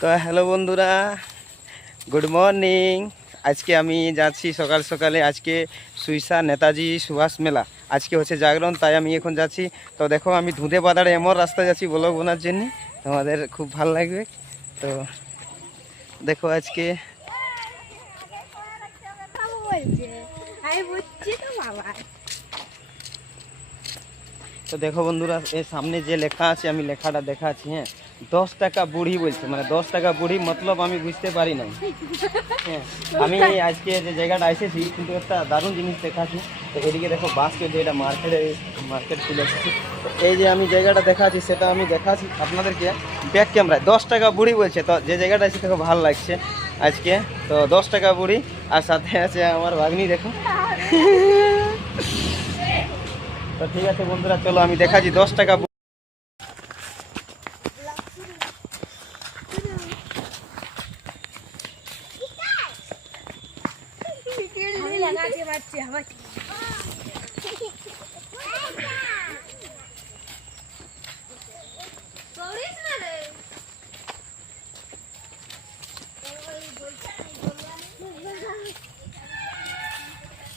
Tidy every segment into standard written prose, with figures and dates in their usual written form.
তো হ্যালো বন্ধুরা, good morning. আজকে আমি যাচ্ছি সকাল সকালে। আজকে সুইসা নেতাজি সুভাষ মেলা, আজকে হচ্ছে জাগরণ, তাই আমি এখন যাচ্ছি। তো দেখো আমি ধুঁধে পাতাড়ে এমন রাস্তা যাচ্ছি ব্লগ বানার জন্য, তোমাদের খুব ভালো লাগবে। তো দেখো আজকে তো দেখো বন্ধুরা, এর সামনে যে লেখা আছে আমি লেখাটা দেখাচ্ছি। হ্যাঁ, 10 টাকা বুড়ি বলছে, মানে 10 টাকা বুড়ি মতলব আমি বুঝতে পারি নাই। হ্যাঁ, আমি আজকে যে জায়গাটা এসেছি কিন্তু একটা দারুণ জিনিস দেখাচ্ছি। তো এদিকে দেখো বাসকে যে এটা মার্কেট খুলে এসেছি। তো এই যে আমি জায়গাটা দেখাচ্ছি সেটা আমি দেখাচ্ছি আপনাদেরকে ব্যাক ক্যামেরায়। 10 টাকা বুড়ি বলছে, তো যে জায়গাটা এসে দেখো ভালো লাগছে আজকে। তো 10 টাকা বুড়ি, আর সাথে আছে আমার ভাগ্নি, দেখো। তো ঠিক আছে বন্ধুরা, চলো আমি দেখাচ্ছি 10 টাকা।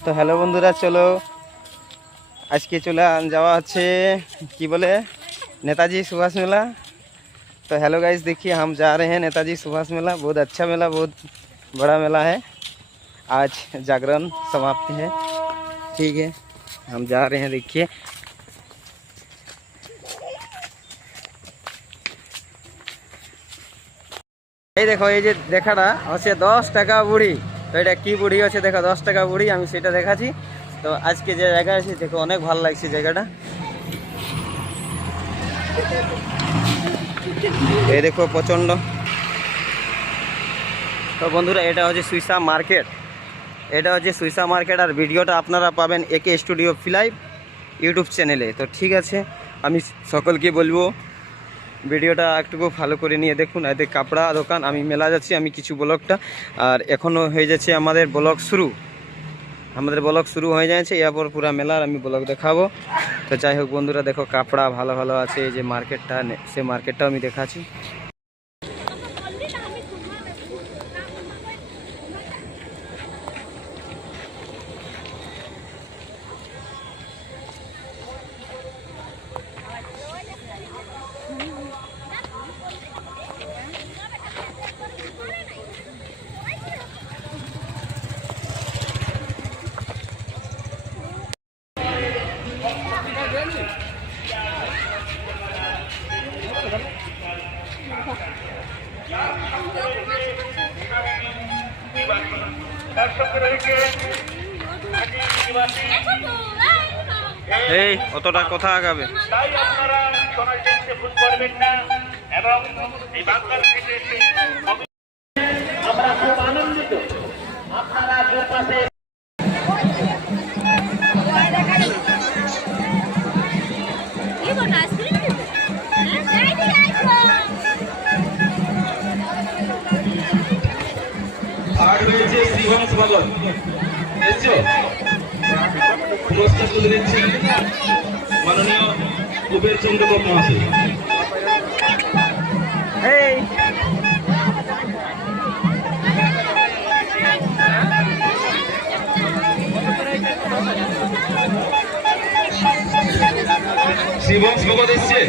তো হ্যালো বন্ধুরা, চলো আজকে চলে যাওয়া হচ্ছে কি বলে नेताजी सुभाष मेला। तो हेलो गाइस, देखिए हम जा रहे हैं नेताजी सुभाष मेला। बहुत अच्छा मेला, बहुत बड़ा मेला है। आज जागरण समाप्ति है, ठीक है, हम जा रहे हैं। देखिए এই দেখো, এই যে দেখাটা হচ্ছে 10 টাকা বুড়ি। তো এটা কি বুড়ি হচ্ছে দেখো, 10 টাকা বুড়ি, আমি সেটা দেখাচ্ছি। তো আজকে যে জায়গা আছে দেখো অনেক ভালো লাগছে জায়গাটা। এই দেখো প্রচণ্ড। তো বন্ধুরা, এটা হচ্ছে সুইসা মার্কেট, এটা হচ্ছে সুইসা মার্কেট। আর ভিডিওটা আপনারা পাবেন একে স্টুডিও ফিলাইভ ইউটিউব চ্যানেলে। তো ঠিক আছে, আমি সকলকে বলবো ভিডিওটা একটুকু ভালো করে নিয়ে দেখুন। এতে কাপড়া দোকান, আমি মেলা যাচ্ছি, আমি কিছু ব্লগটা, আর এখনও হয়ে যাচ্ছে আমাদের ব্লগ শুরু। আমাদের ব্লগ শুরু হয়ে যাচ্ছে, এরপর পুরো মেলার আমি ব্লগ দেখাবো। তো যাই হোক বন্ধুরা, দেখো কাপড়া ভালো ভালো আছে, এই যে মার্কেটটা, সে মার্কেটটাও আমি দেখাচ্ছি। এই অতটা কথা আগাবে। আমরা খুব আনন্দিত আপনারা পাশে। আর রয়েছে শ্রীভাস ভগত, এসছো পুরস্কার তুলে দিচ্ছেন মাননীয় কুবের চন্দ্রবাবু মহাশয়। শ্রীভাস ভগত এসছে।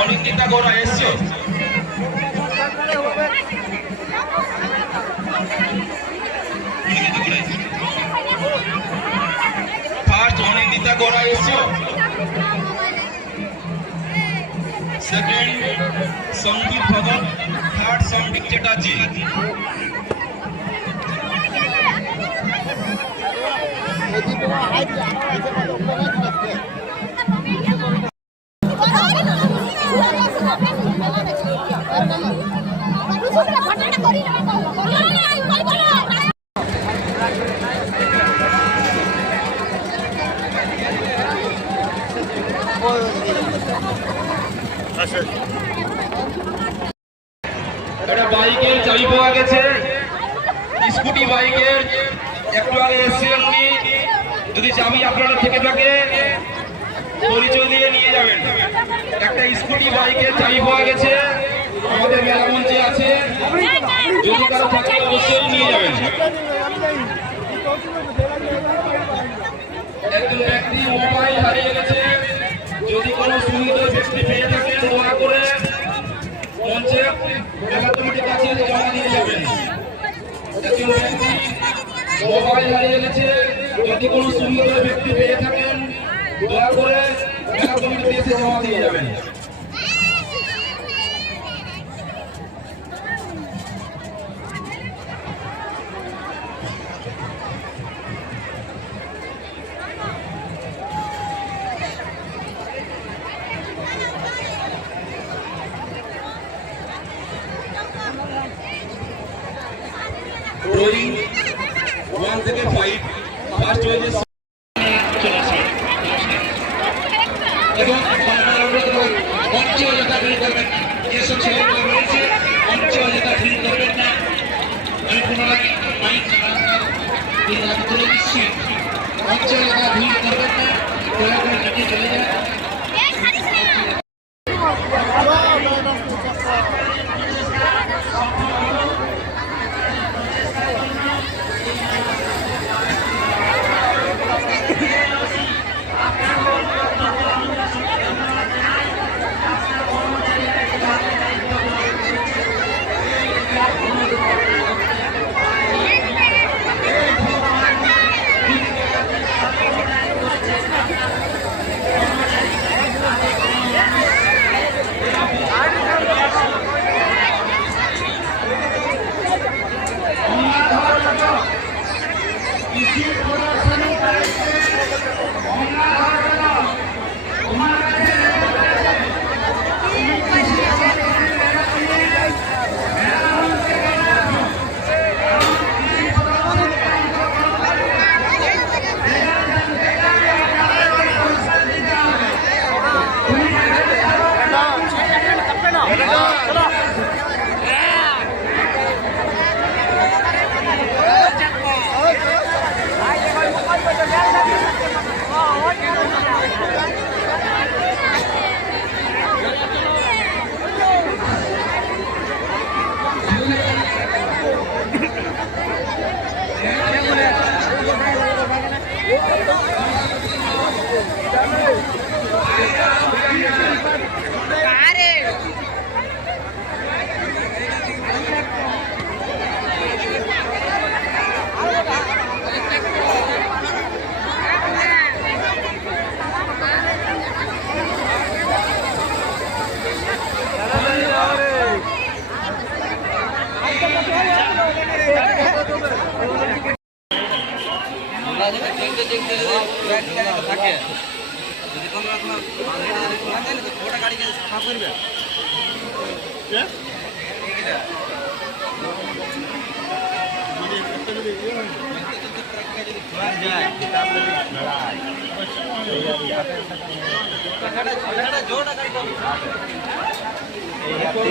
অনিন্দিতা গোরা এসছো। ফার্স্ট অনিন্দিতা গোরা এসছো। Second Sanjit Bhagat, third Sandip Chatterjee. একটা বাইকের চাবি পাওয়া গেছে, স্কুটি বাইকের একটু আগে এসেছিলেন উনি। যদি চাবি আপনারা থেকে থাকে পরিচয় দিয়ে নিয়ে যাবেন। একটা স্কুটি বাইকের চাবি পাওয়া গেছে, আমাদের মেলা মঞ্চে আছে, যদি কারো থাকে অবশ্যই নিয়ে যাবেন। একজন ব্যক্তি মোবাইল হারিয়ে গেছে, যদি কোনো সুবিধা ব্যক্তি পেয়ে থাকেন দয়া করে মঞ্চে মেলা কমিটির কাছে জমা দিয়ে যাবেন। একজন ব্যক্তি মোবাইল হারিয়ে গেছে, যদি কোনো সুবিধা ব্যক্তি পেয়ে থাকেন দয়া করে মেলা কমিটির কাছে জমা দিয়ে যাবেন। Rolling 1 থেকে 5 ফার্স্ট হয়েছে এবং মঞ্চে এলাকা ফিল করবেন। যেসব ছেলেগুলো রয়েছে মঞ্চে এলাকা ফিল করবেন না। আমি পুনরায় মাইক তুলে দিচ্ছি, মঞ্চে এলাকা ফিল করবেন না, দয়া করে নিচে চলে যান।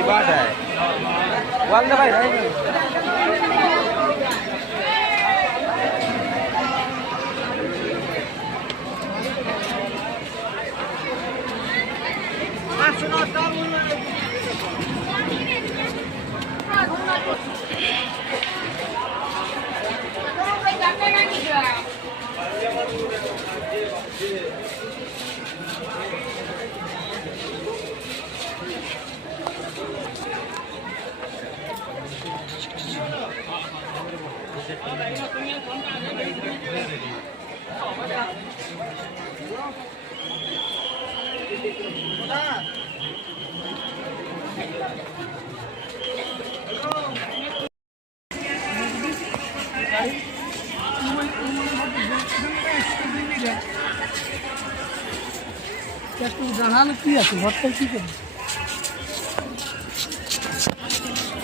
बात है वाल भाई একটু জানালে কি আছে ঘরটা কি করবে